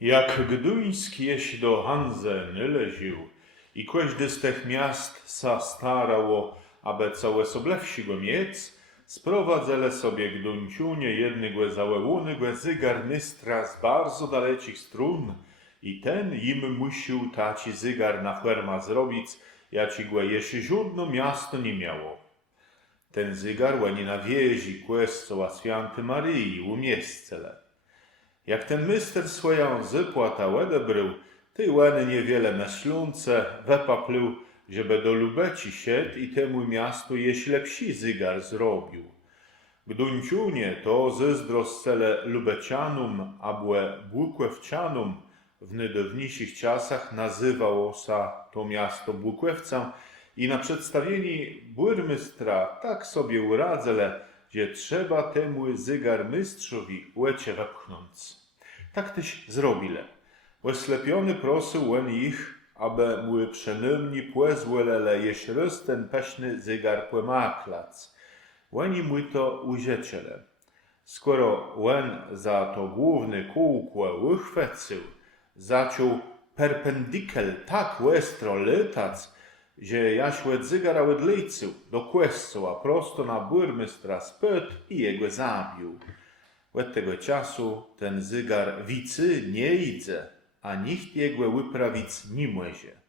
Jak Gduńsk jeś do Hanze nyleził i każdy z tych miast sa starało, aby całe soblewsi go miec, sprowadzele sobie Gduńciunie jedny załe łuny zygar mystra z bardzo dalecich strun i ten im musił taci zygar na ferma zrobić, jaci jeszcze żadno miasto nie miało. Ten zygar łeni na wieży kłescoła Święty Maryi u miejscele. Jak ten myster swoją zypłata odebrył, ty łeny niewiele myślące wepaplył, żeby do Lubeci siedł i temu miastu jeśle psi zygar zrobił. Gduńciunie to zyzdroscele Lubecianum, abłe Błukłewcianum w nydowniejszych czasach nazywało sa to miasto Błukłewcem i na przedstawieni burmistra tak sobie uradzele, że trzeba temu zygarmistrzowi łecie wepchnąć. Tak tyś zrobile. Oslepiony prosił łen ich, aby mu przynajmniej płezłelele jeś raz ten peśny zygar płemaklac. Łeni mu to uzieczele. Skoro łen za to główny kółkłe uchwycił, zaczął perpendikel tak łestro lytac, że jaśłe zygara odlejcył do kłescoła prosto na burmistra spyt i jego zabił. Od tego czasu ten zygar wicy nie idzie, a nikt jego wyprawić nie może.